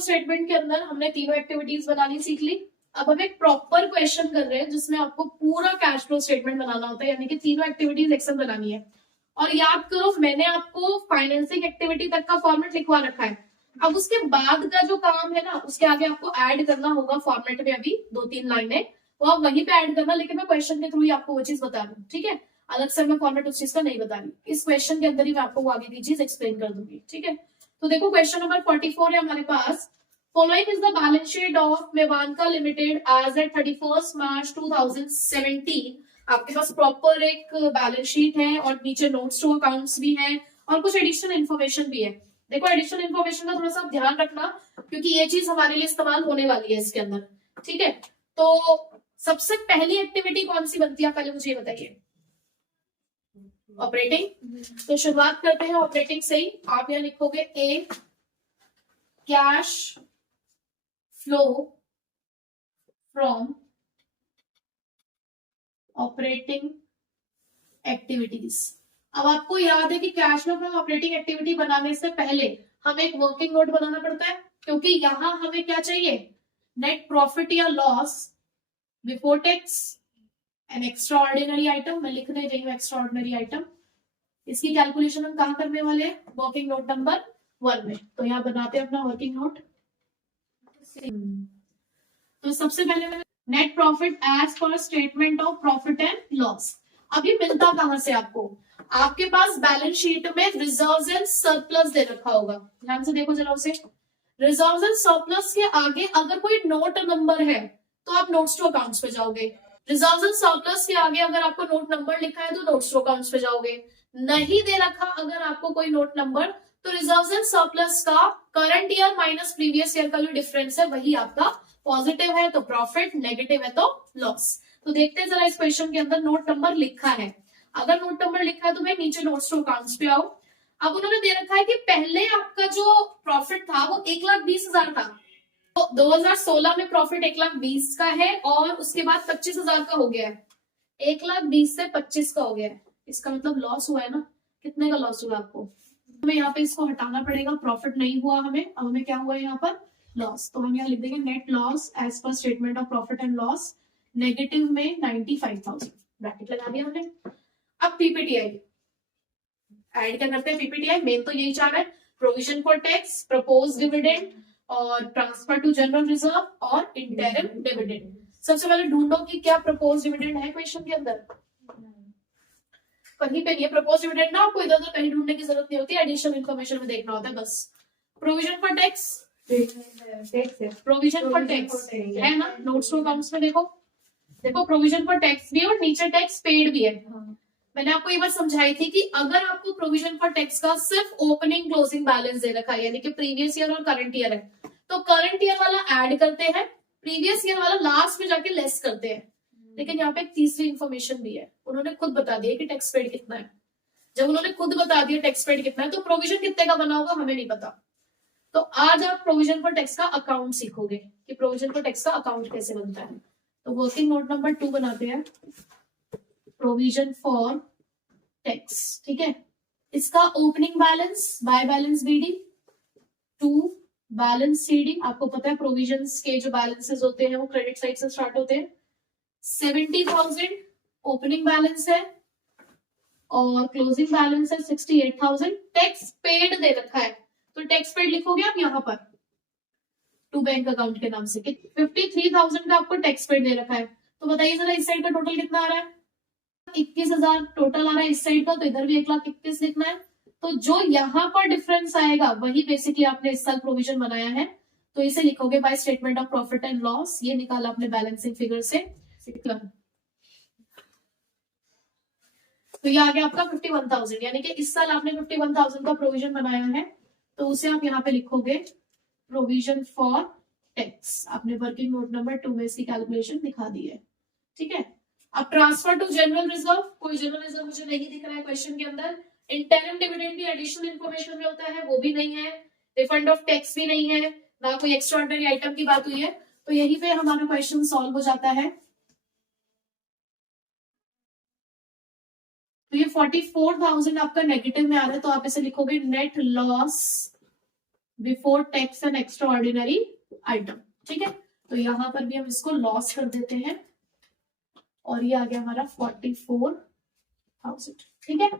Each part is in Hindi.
स्टेटमेंट के अंदर हमने तीनों एक्टिविटीज बनानी सीख ली। अब हम एक प्रॉपर क्वेश्चन कर रहे हैं जिसमें आपको पूरा कैश फ्लो स्टेटमेंट बनाना होता है, यानी कि तीनों एक्टिविटीज एक साथ बनानी है। और याद करो मैंने आपको फाइनेंसिंग एक्टिविटी तक का फॉर्मेट लिखवा रखा है। अब उसके बाद का जो काम है ना, उसके आगे आपको ऐड करना होगा फॉर्मेट में, अभी 2-3 लाइनें वो आप वहीं पे ऐड करना, लेकिन मैं क्वेश्चन के थ्रू ही आपको वो चीज बता रही हूँ, ठीक है। अलग से मैं फॉर्मेट उस चीज का नहीं बता रही, इस क्वेश्चन के अंदर ही मैं आपको वो आगे की चीज एक्सप्लेन कर दूंगी, ठीक है। तो देखो क्वेश्चन नंबर 44 है हमारे पास। Following is the balance sheet of मेवांका लिमिटेड एज एट 31 मार्च 2017। आपके पास प्रॉपर एक बैलेंस शीट है और नीचे नोट्स टू अकाउंट्स भी है और कुछ एडिशनल इन्फॉर्मेशन भी है। देखो एडिशनल इन्फॉर्मेशन का थोड़ा सा ध्यान रखना क्योंकि ये चीज हमारे लिए इस्तेमाल होने वाली है इसके अंदर, ठीक है। तो सबसे पहली एक्टिविटी कौन सी बनती है पहले मुझे बताइए। ऑपरेटिंग। तो शुरुआत करते हैं ऑपरेटिंग से ही। आप यहां लिखोगे a cash flow from operating activities. अब आपको याद है कि cash flow from operating activity बनाने से पहले हमें एक वर्किंग नोट बनाना पड़ता है, क्योंकि यहां हमें क्या चाहिए, नेट प्रॉफिट या loss before tax an extra ordinary item. मैं लिखने रही हूँ एक्स्ट्रा ऑर्डिनरी आइटम। इसकी कैलकुलेशन हम कहां करने वाले हैं, वर्किंग नोट नंबर 1 में। तो यहाँ बनाते हैं अपना वर्किंग नोट। तो सबसे पहले net profit as per statement of profit and loss. अभी मिलता कहां से आपको, आपके पास बैलेंस शीट में रिजर्व्स एंड सरप्लस दे रखा होगा। ध्यान से देखो जरा उसे। रिजर्व्स एंड सरप्लस के आगे अगर कोई नोट नंबर है तो आप नोट्स टू अकाउंट्स पे जाओगे। रिजर्व्स एंड सरप्लस के आगे अगर आपको नोट नंबर लिखा है तो नोट्स टू अकाउंट्स पे जाओगे। नहीं दे रखा अगर आपको कोई नोट नंबर, तो रिजर्व्स एंड सरप्लस का current year minus previous year का जो डिफरेंस है वही आपका पॉजिटिव है तो प्रॉफिट, नेगेटिव है तो लॉस। तो देखते हैं जरा इस क्वेश्चन के अंदर नोट नंबर लिखा है। अगर नोट नंबर लिखा है तो भाई नीचे नोट्स टू अकाउंट्स पे आओ। अब उन्होंने दे रखा है कि पहले आपका जो प्रॉफिट था वो 1,20,000 था। तो 2016 में प्रॉफिट 1,20,000 का है और उसके बाद 25,000 का हो गया है। 1,20,000 से 25 का हो गया है, इसका मतलब लॉस हुआ है ना। कितने का लॉस हुआ आपको, हमें यहाँ पे इसको हटाना पड़ेगा। प्रॉफिट नहीं हुआ हमें, अब हमें क्या हुआ है यहाँ पर, लॉस। तो हम यहाँ लिख देंगे net loss as per statement of profit and loss, negative में 95,000, ब्रैकेट लगा दिया हमने। अब पीपीटीआई ऐड क्या करते हैं, पीपीटीआई मेन तो यही चाह रहा है, provision for tax, propose dividend और ट्रांसफर टू जनरल रिजर्व और इंटरिम डिविडेंड। सबसे पहले ढूंढो कि क्या प्रपोज डिविडेंड है क्वेश्चन के अंदर, कहीं पे नहीं है प्रपोज डिविडेंड ना। आपको इधर उधर कहीं ढूंढने की जरूरत नहीं होती, एडिशनल इन्फॉर्मेशन में देखना होता है बस। Provision for tax, provision for tax है ना, नोट्स टू अकाउंट्स में देखो। देखो प्रोविजन फॉर टैक्स भी और नीचे टैक्स पेड भी है। मैंने आपको ये बात समझाई थी कि अगर आपको प्रोविजन फॉर टैक्स का सिर्फ ओपनिंग क्लोजिंग बैलेंस दे रखा है, यानी कि प्रीवियस ईयर और करंट ईयर है, तो करंट ईयर वाला ऐड करते हैं, प्रीवियस ईयर वाला लास्ट में जाके लेस करते हैं। लेकिन यहाँ पे एक तीसरी इन्फॉर्मेशन भी है, उन्होंने खुद बता दिया कि टैक्स पेड कितना है। जब उन्होंने खुद बता दिया टैक्स पेड कितना है तो प्रोविजन कितने का बना होगा हमें नहीं पता। तो आज आप प्रोविजन फॉर टैक्स का अकाउंट सीखोगे कि प्रोविजन फॉर टैक्स का अकाउंट कैसे बनता है। तो वर्किंग नोट नंबर 2 बनाते हैं, प्रोविजन फॉर टैक्स, ठीक है। इसका opening balance by balance BD, to balance CD. आपको पता है प्रोविजंस के जो बैलेंसेस होते हैं वो क्रेडिट साइड से स्टार्ट होते हैं। 70,000 ओपनिंग बैलेंस है और क्लोजिंग बैलेंस है 68,000। टैक्स पेड दे रखा है तो टैक्स पेड लिखोगे आप यहाँ पर टू बैंक अकाउंट के नाम से। 53,000 का आपको टैक्स पेड दे रखा है। तो बताइए जरा इस साइड का टोटल कितना आ रहा है, 21,000 टोटल आ रहा है इस साइड का, तो इधर भी 1,21,000 लिखना है। तो जो यहाँ पर डिफरेंस आएगा वही बेसिकली आपने इस साल प्रोविजन बनाया है, तो इसे लिखोगे by statement of profit and loss. ये निकाला आपने बैलेंसिंग फिगर से। तो ये आ गया आपका 51,000, यानी कि इस साल आपने 51,000 का प्रोविजन बनाया है, तो उसे आप यहाँ पे लिखोगे प्रोविजन फॉर टैक्स। आपने वर्किंग नोट नंबर 2 में इसकी कैलकुलेशन दिखा दी है, ठीक है। अब ट्रांसफर टू जनरल रिजर्व, कोई जनरल रिजर्व मुझे नहीं दिख रहा है क्वेश्चन के अंदर। इंटरिम डिविडेंड भी एडिशनल इन्फॉर्मेशन में होता है, वो भी नहीं है। रिफंड ऑफ टैक्स भी नहीं है, ना कोई एक्स्ट्राऑर्डिनरी आइटम की बात हुई है। तो यहीं पे हमारा क्वेश्चन सॉल्व हो जाता है। तो ये 44,000 आपका नेगेटिव में आ रहा है, तो आप इसे लिखोगे net loss before tax and extra ordinary item. ठीक है, तो यहां पर भी हम इसको लॉस कर देते हैं और ये आ गया हमारा 44,000। ठीक है,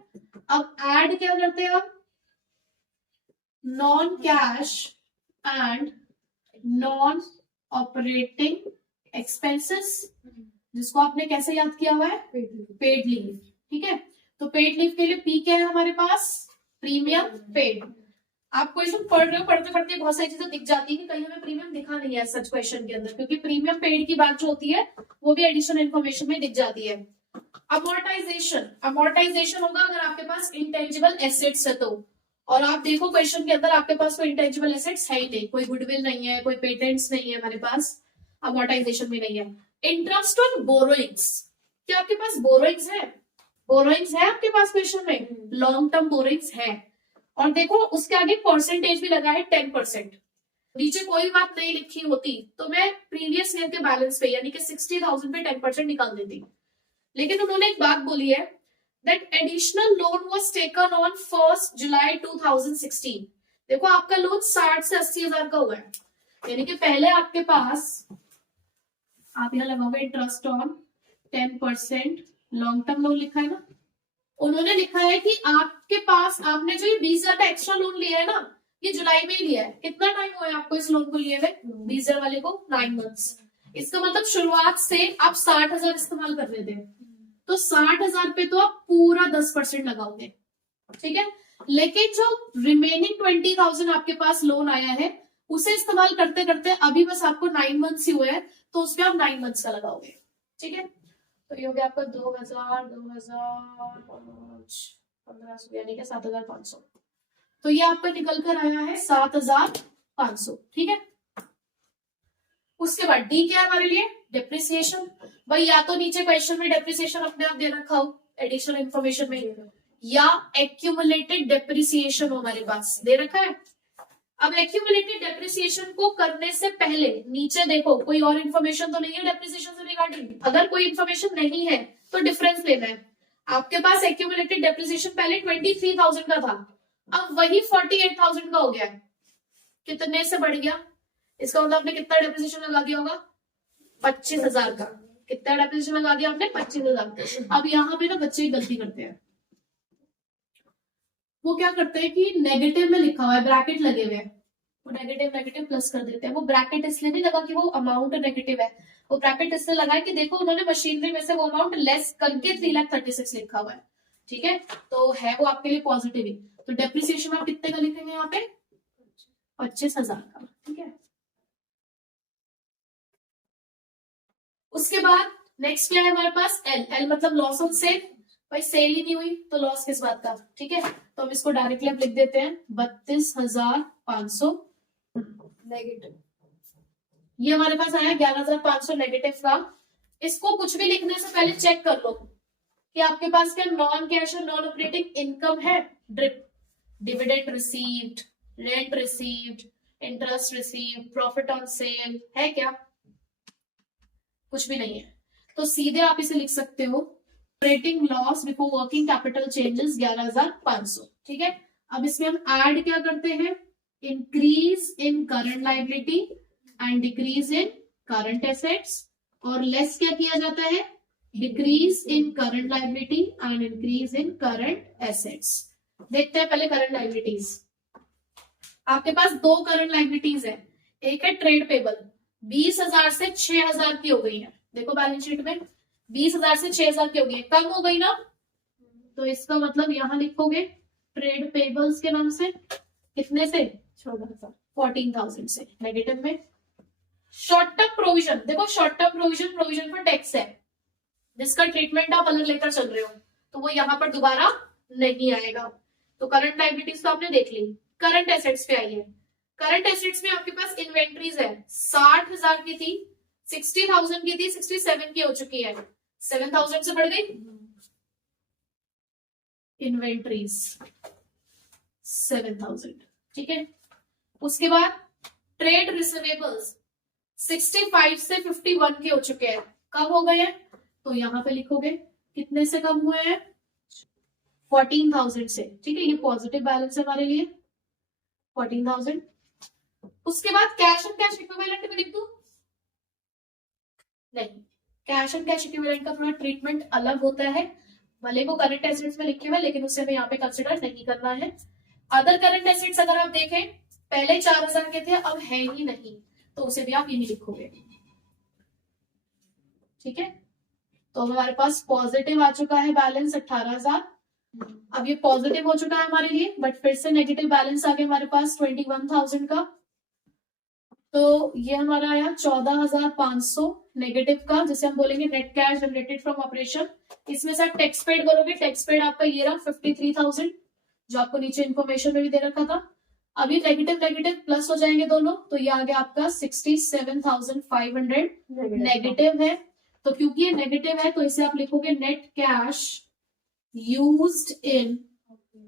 अब ऐड क्या करते हैं हम, non cash and non operating expenses, जिसको आपने कैसे याद किया हुआ है, पेड लीव। ठीक है, तो पेड लीव के लिए पी क्या है हमारे पास, प्रीमियम पेड। आपको इसमें पढ़ रहे हो, पढ़ते पढ़ते बहुत सारी चीजें दिख जाती है कि कहीं हमें प्रीमियम दिखा नहीं है सच क्वेश्चन के अंदर, क्योंकि प्रीमियम पेड की बात जो होती है वो भी एडिशनल इन्फॉर्मेशन में दिख जाती है। अमोर्टाइजेशन, अमोर्टाइजेशन होगा अगर आपके पास इंटेंजिबल एसेट्स है तो, और आप देखो क्वेश्चन के अंदर आपके पास कोई इंटेंजिबल एसेट्स है ही नहीं, कोई गुडविल नहीं है, कोई पेटेंट्स नहीं है हमारे पास, अमोर्टाइजेशन भी नहीं है। इंटरेस्ट ऑन बोरोइंग्स, क्या आपके पास बोरोइंग्स है, बोरोइंग्स है आपके पास क्वेश्चन में, लॉन्ग टर्म बोरोइंग्स है, और देखो उसके आगे परसेंटेज भी लगा है 10%। नीचे कोई बात नहीं लिखी होती तो मैं प्रीवियस ईयर के बैलेंस पे यानी कि 60,000 पे 10% निकाल देती, लेकिन उन्होंने एक बात बोली है that additional loan was taken on 1 जुलाई 2016। देखो आपका लोन 60 से 80,000 का हुआ है, यानी कि पहले आपके पास, आप यहाँ लगाओगे interest on 10% long term loan लिखा है ना, उन्होंने लिखा है कि आपके पास, आपने जो ये 20,000 का एक्स्ट्रा लोन लिया है ना, ये जुलाई में ही लिया है। कितना टाइम हुआ है आपको इस लोन को लिए हुए, 20,000 वाले को 9 मंथ्स। इसका मतलब शुरुआत से आप 60,000 इस्तेमाल कर रहे थे, तो 60,000 पे तो आप पूरा 10% लगाओगे। ठीक है, लेकिन जो रिमेनिंग 20,000 आपके पास लोन आया है उसे इस्तेमाल करते करते अभी बस आपको 9 मंथ्स ही हुए हैं, तो उसमें आप 9 मंथ्स का लगाओगे। ठीक है, तो ये हो गया आपका 2,000, 2,000, 1500 यानी कि 7,500। तो ये आपका निकल कर आया है 7,500। ठीक है, उसके बाद डी क्या है हमारे लिए, डेप्रिसिएशन। भाई या तो नीचे क्वेश्चन में डेप्रिसिएशन अपने आप दे रखा हो एडिशनल इंफॉर्मेशन में, या एक्यूमुलेटेड डेप्रिसिएशन हो हमारे पास दे रखा है। अब एक्यूमुलेटेड डेप्रिसिएशन को करने से पहले नीचे देखो कोई और इन्फॉर्मेशन तो नहीं है डेप्रिसिएशन से रिगार्डिंग, अगर कोई इन्फॉर्मेशन नहीं है तो डिफरेंस लेना है। आपके पास एक्यूमुलेटेड डेप्रिसिएशन पहले 23,000 का था, अब वही 48,000 का हो गया है, कितने से बढ़ गया, इसका मतलब आपने कितना डेप्रिसिएशन लगा दिया होगा, 25,000 का। कितना डेप्रिसिएशन लगा दिया आपने, 25,000। अब यहाँ पे ना बच्चे गलती करते हैं, वो क्या करते हैं कि नेगेटिव में लिखा हुआ है, ब्रैकेट लगे हुए हैं, वो नेगेटिव नेगेटिव प्लस कर देते हैं। वो ब्रैकेट इसलिए नहीं लगा कि वो अमाउंट नेगेटिव है, वो ब्रैकेट इसलिए लगा है कि देखो उन्होंने मशीनरी में से वो अमाउंट लेस करके 3,36,000 लिखा हुआ है। ठीक है, तो है वो आपके लिए पॉजिटिव ही। तो डेप्रिसिएशन आप कितने का लिखेंगे यहाँ पे, 25,000 का। ठीक है, उसके बाद नेक्स्ट क्या है हमारे पास, एल। एल मतलब लॉस ऑन सेल। भाई सेल ही नहीं हुई तो लॉस किस बात का। ठीक है, तो हम इसको डायरेक्टली अब लिख देते हैं 32,500 नेगेटिव। ये हमारे पास आया 11,500 नेगेटिव का। इसको कुछ भी लिखने से पहले चेक कर लो कि आपके पास क्या नॉन कैश और नॉन ऑपरेटिंग इनकम है, drip, dividend received, rent received, interest received, profit on sale है क्या, कुछ भी नहीं है। तो सीधे आप इसे लिख सकते हो operating loss before working capital changes 11,500। ठीक है, अब इसमें हम ऐड क्या करते हैं, increase in current liability and decrease in current assets, और लेस क्या किया जाता है, decrease in current liability and increase in current assets. देखते हैं पहले करंट लायबिलिटीज। आपके पास दो करंट लायबिलिटीज है, एक है ट्रेड पेबल, 20,000 से 6,000 की हो गई है। देखो बैलेंस शीट में 20,000 से 6,000 की हो गई है, कम हो गई ना, तो इसका मतलब यहां लिखोगे ट्रेड पेबल्स के नाम से, कितने से, 14,000 से नेगेटिव में। शॉर्ट टर्म प्रोविजन, देखो short term provision provision for tax है, जिसका ट्रीटमेंट आप अलग लेकर चल रहे हो, तो वो यहाँ पर दोबारा नहीं आएगा। तो करंट लायबिलिटीज तो आपने देख ली। करंट एसेट्स पे आई है। करंट एसेट्स में आपके पास इन्वेंट्रीज है, 60,000 की थी, 60,000 की थी, 67 की हो चुकी है, 7,000 से बढ़ गई इन्वेंट्रीज 7,000। ठीक है, उसके बाद ट्रेड रिसीवेबल्स 65 से 51 के हो चुके हैं, कब हो गए हैं, तो यहां पे लिखोगे कितने से कम हुए हैं, 14,000 से। ठीक है, ये पॉजिटिव बैलेंस है हमारे लिए 14,000। उसके बाद कैश एंड कैश इक्विवेलेंट में लिख दूं? नहीं, कैश एंड कैश इक्विवेलेंट का थोड़ा ट्रीटमेंट अलग होता है, भले वो करंट एसेट्स में लिखे हुए लेकिन उसे हमें यहाँ पे कंसिडर नहीं करना है। अदर करंट एसेट्स अगर आप देखें पहले 4000 के थे, अब है ही नहीं, तो उसे भी आप यही लिखोगे। ठीक है, तो हमारे पास पॉजिटिव आ चुका है बैलेंस 18,000। अब ये पॉजिटिव हो चुका है हमारे लिए, बट फिर से नेगेटिव बैलेंस आ गया हमारे पास 21,000 का। तो ये हमारा आया 14,500 नेगेटिव का, जिसे हम बोलेंगे net cash generated from operation. इसमें से आप टैक्स पेड करोगे, टैक्स पेड आपका ये रहा 53,000, जो आपको नीचे इन्फॉर्मेशन में भी दे रखा था। अभी नेगेटिव नेगेटिव प्लस हो जाएंगे दोनों, तो ये आ गया आपका 67,500 नेगेटिव है। तो क्योंकि ये नेगेटिव है तो इसे आप लिखोगे net cash used in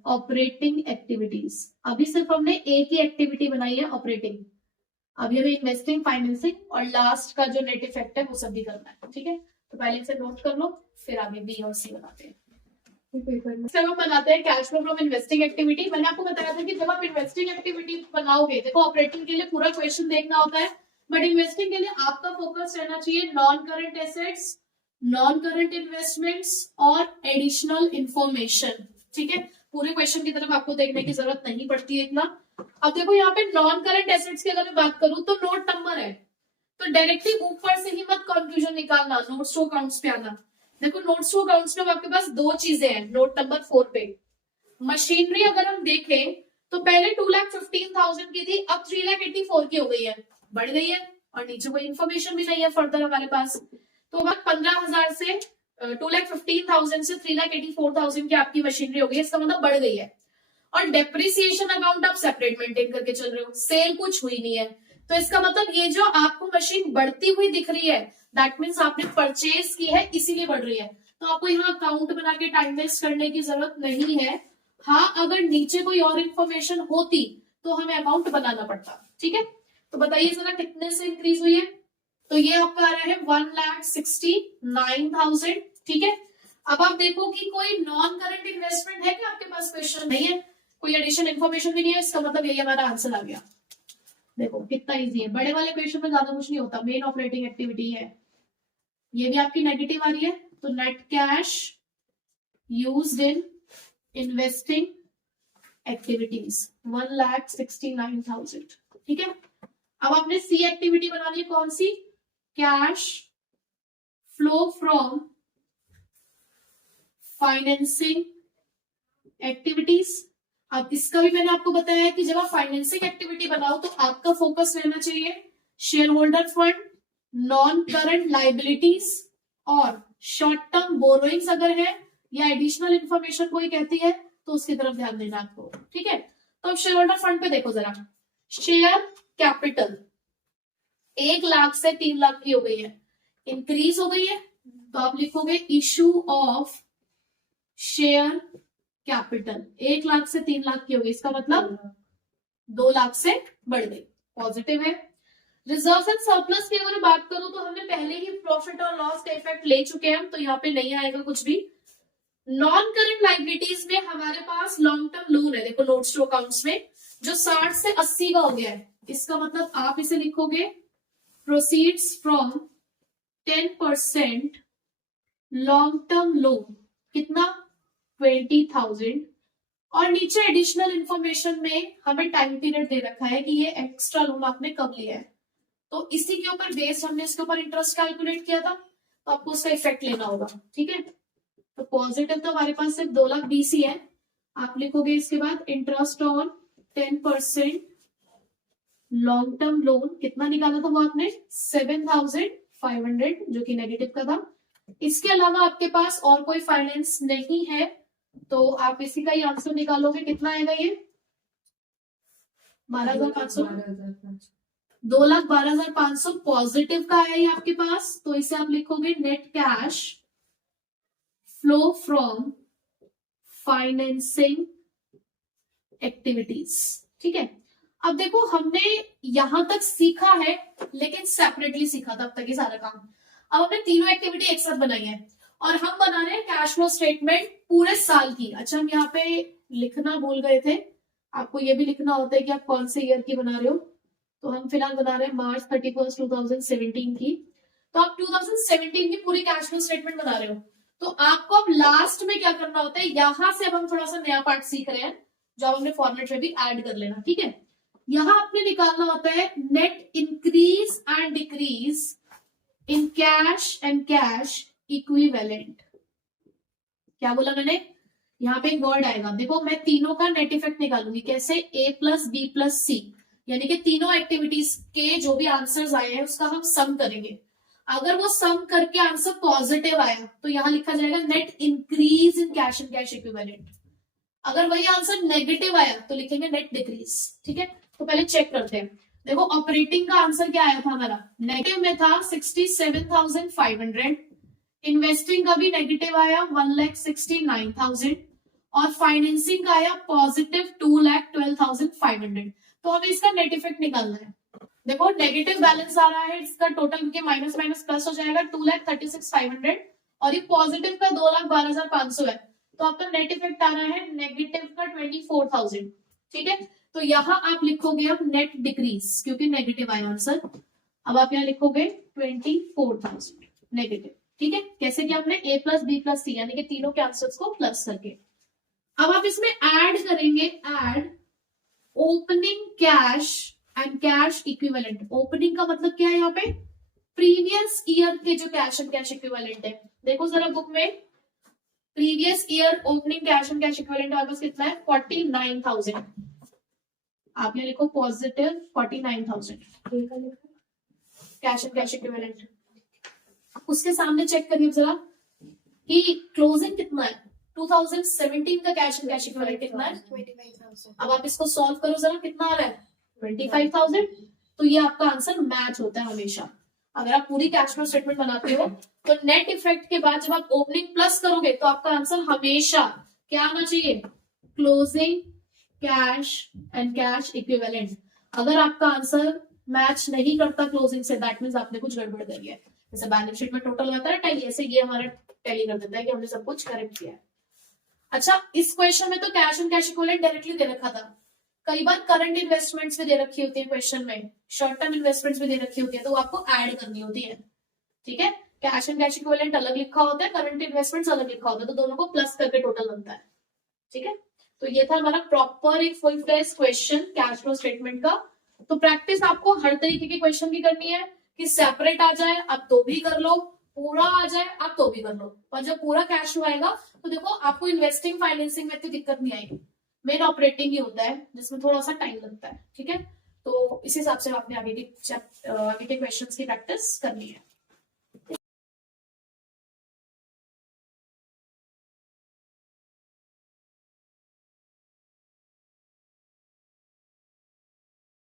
operating activities. अभी सिर्फ हमने एक ही एक्टिविटी बनाई है ऑपरेटिंग, अभी हमें इन्वेस्टिंग, फाइनेंसिंग और लास्ट का जो नेट इफेक्ट है वो सब भी करना है। ठीक है, तो पहले इसे नोट कर लो, फिर आगे बी और सी बनाते हैं। हम बनाते हैं cash flow from investing activity. मैंने आपको बताया था कि जब आप इन्वेस्टिंग एक्टिविटी बनाओगे, देखो ऑपरेटिंग के लिए पूरा क्वेश्चन देखना होता है, बट इन्वेस्टिंग के लिए आपका फोकस रहना चाहिए non current assets, non current investments और एडिशनल इंफॉर्मेशन। ठीक है, पूरे क्वेश्चन की तरफ आपको देखने की जरूरत नहीं पड़ती है इतना। अब देखो यहाँ पे नॉन करंट एसेट्स की अगर मैं बात करूं तो नोट नंबर है, तो डायरेक्टली ऊपर से ही मत कंक्लूजन निकालना, नोट्स टू अकाउंट्स पे आना। देखो नोट्स टू अकाउंट्स में आपके पास दो चीजें हैं नोट नंबर 4 पे। मशीनरी अगर हम देखें तो पहले 2,15,000 की थी, अब 3,84,000 की हो गई है, बढ़ गई है, और नीचे कोई इन्फॉर्मेशन भी नहीं है फर्दर हमारे पास। तो अब 15,000 से 2,15,000 से 3,84,000 की आपकी मशीनरी हो गई, इसका मतलब बढ़ गई है। और डेप्रिसिएशन अकाउंट आप सेपरेट मेंटेन करके चल रहे हो, सेल कुछ हुई नहीं है, तो इसका मतलब ये जो आपको मशीन बढ़ती हुई दिख रही है दैट मीन्स आपने परचेज की है इसीलिए बढ़ रही है। तो आपको यहाँ अकाउंट बना के टाइम वेस्ट करने की जरूरत नहीं है। हाँ, अगर नीचे कोई और इन्फॉर्मेशन होती तो हमें अकाउंट बनाना पड़ता। ठीक है, तो बताइए जरा कितने से इंक्रीज हुई है? तो ये आपका आ रहा है 1,69,000। ठीक है, अब आप देखो कि कोई नॉन करंट इन्वेस्टमेंट है क्या आपके पास? क्वेश्चन नहीं है, कोई एडिशनल इन्फॉर्मेशन भी नहीं है, इसका मतलब यही हमारा आंसर आ गया। देखो कितना इजी है, बड़े वाले क्वेश्चन में ज्यादा कुछ नहीं होता, मेन ऑपरेटिंग एक्टिविटी है। ये भी आपकी नेगेटिव आ रही है, तो net cash used in investing activities 1,69,000। ठीक है, अब आपने सी एक्टिविटी बनानी है, कौन सी? Cash flow from financing activities. अब इसका भी मैंने आपको बताया है कि जब आप फाइनेंसिंग एक्टिविटी बनाओ तो आपका फोकस रहना चाहिए share holder fund, non current liabilities और शॉर्ट टर्म बोरोइंग्स अगर है या एडिशनल इंफॉर्मेशन कोई कहती है तो उसकी तरफ ध्यान देना आपको। ठीक है, तो अब शेयर होल्डर फंड पे देखो जरा, शेयर कैपिटल 1 लाख से 3 लाख की हो गई है, इंक्रीज हो गई है, तो आप लिखोगे issue of share capital 1 lakh से 3 लाख की हो गई, इसका मतलब 2 लाख से बढ़ गई, पॉजिटिव है। रिजर्व एंड सरप्लस की अगर बात करूं तो हमने पहले ही प्रॉफिट और लॉस का इफेक्ट ले चुके हैं, तो यहाँ पे नहीं आएगा कुछ भी। नॉन करंट लाइबिलिटीज में हमारे पास लॉन्ग टर्म लोन है, देखो नोट्स टू अकाउंट्स में, जो 60 से 80 का हो गया है, इसका मतलब आप इसे लिखोगे proceeds from 10% long term loan, कितना? 20,000। और नीचे एडिशनल इंफॉर्मेशन में हमें टाइम पीरियड दे रखा है कि ये एक्स्ट्रा लोन आपने कब लिया है, तो इसी के ऊपर बेस हमने इसके ऊपर इंटरेस्ट कैलकुलेट किया था, तो आपको उसका इफेक्ट लेना होगा। ठीक है, तो पॉजिटिव तो हमारे पास सिर्फ 2,20,000 ही है, आप लिखोगे इसके बाद interest on 10% long term loan, कितना निकाला था वो आपने? 7,500, जो कि नेगेटिव का था। इसके अलावा आपके पास और कोई फाइनेंस नहीं है, तो आप इसी का ही आंसर निकालोगे, कितना आएगा ये? 12,500, 2,12,500 पॉजिटिव का है ये आपके पास, तो इसे आप लिखोगे net cash flow from financing activities. ठीक है, अब देखो हमने यहां तक सीखा है लेकिन सेपरेटली सीखा था अब तक ये सारा काम। अब हमने तीनों एक्टिविटी एक साथ बनाई है और हम बना रहे हैं कैश फ्लो स्टेटमेंट पूरे साल की। अच्छा, हम यहाँ पे लिखना भूल गए थे, आपको ये भी लिखना होता है कि आप कौन से ईयर की बना रहे हो, तो हम फिलहाल बना रहे हैं मार्च 31 2017 की। तो आप 2017 की पूरी कैश फ्लो स्टेटमेंट बना रहे हो, तो आपको अब लास्ट में क्या करना होता है, यहां से अब हम थोड़ा सा नया पार्ट सीख रहे हैं जो अब हमने फॉर्मेट में भी ऐड कर लेना, ठीक है। यहां आपने निकालना होता है net increase and decrease in cash and cash equivalent. क्या बोला मैंने, यहाँ पे एक वर्ड आएगा, देखो मैं तीनों का नेट इफेक्ट निकालूंगी कैसे, A प्लस बी प्लस सी, यानी कि तीनों एक्टिविटीज के जो भी आंसर्स आए हैं उसका हम सम करेंगे। अगर वो सम करके आंसर पॉजिटिव आया तो यहां लिखा जाएगा net increase in cash and cash equivalent. अगर वही आंसर नेगेटिव आया तो लिखेंगे नेट डिक्रीज, ठीक है। तो पहले चेक करते हैं। देखो ऑपरेटिंग का आंसर क्या आया था हमारा, नेगेटिव में था 67,500, इन्वेस्टिंग का भी नेगेटिव आया 1,69,000 और फाइनेंसिंग का आया पॉजिटिव 2,12,500। तो हमें इसका नेट इफेक्ट निकालना है। देखो नेगेटिव बैलेंस आ रहा है, इसका टोटल क्योंकि माइनस माइनस प्लस हो जाएगा 2,36,500 और ये पॉजिटिव का 2,12,500 है, तो आपका नेट इफेक्ट आ रहा है नेगेटिव का 24,000, ठीक है। तो यहाँ आप लिखोगे अब नेट डिक्रीज क्योंकि नेगेटिव आया आंसर। अब आप यहाँ लिखोगे 24,000 नेगेटिव, ठीक है। कैसे किया हमने, A प्लस बी प्लस सी, यानी कि तीनों के आंसर्स को प्लस करके। अब आप इसमें ऐड करेंगे, add opening cash and cash equivalent. Opening का मतलब क्या है यहाँ पे, प्रीवियस ईयर के जो कैश एंड कैश इक्विवेलेंट है। देखो जरा बुक में, previous year opening cash and cash equivalent हमारे पास कितना है 49,000। आप ये लिखो positive 49,000 cash and cash equivalent. उसके सामने चेक करिए जरा कि क्लोजिंग कितना है, 2017 का कैश एंड कैश इक्विवेलेंट कितना है 25,000। अब आप इसको सॉल्व करो जरा, कितना आ रहा है 25,000। तो ये आपका आंसर मैच होता है हमेशा। अगर आप पूरी कैश फ्लो स्टेटमेंट बनाते हो तो नेट इफेक्ट के बाद जब आप ओपनिंग प्लस करोगे तो आपका आंसर हमेशा क्या आना चाहिए, closing cash and cash equivalent. अगर आपका आंसर मैच नहीं करता क्लोजिंग से, दैट मींस आपने कुछ गड़बड़ करी है। जैसे बैलेंस शीट में टोटल होता है टैली, ऐसे ये हमारा टैली कर देता है कि हमने सब कुछ करेक्ट किया है। अच्छा, इस क्वेश्चन में तो cash and cash equivalent directly दे रखा था, कई बार करंट इन्वेस्टमेंट्स भी दे रखी होती है क्वेश्चन में, शॉर्ट टर्म इन्वेस्टमेंट्स भी दे रखी होती है, तो आपको ऐड करनी होती है, ठीक है। कैश एंड कैश इक्विवेलेंट अलग लिखा होता है, करंट इन्वेस्टमेंट्स अलग लिखा होता है, तो दोनों को प्लस करके टोटल बनता है, ठीक है। तो ये था हमारा प्रॉपर एक full fledge question cash flow statement का। तो प्रैक्टिस आपको हर तरीके के क्वेश्चन की करनी है कि सेपरेट आ जाए आप तो भी कर लो, पूरा आ जाए आप तो भी कर लो, पर जब पूरा कैश फ्लो आएगा तो देखो आपको इन्वेस्टिंग फाइनेंसिंग में इतनी दिक्कत नहीं आएगी, मेन ऑपरेटिंग ही होता है जिसमें थोड़ा सा टाइम लगता है, ठीक है। तो इस हिसाब से आपने आगे के क्वेश्चंस की प्रैक्टिस करनी है।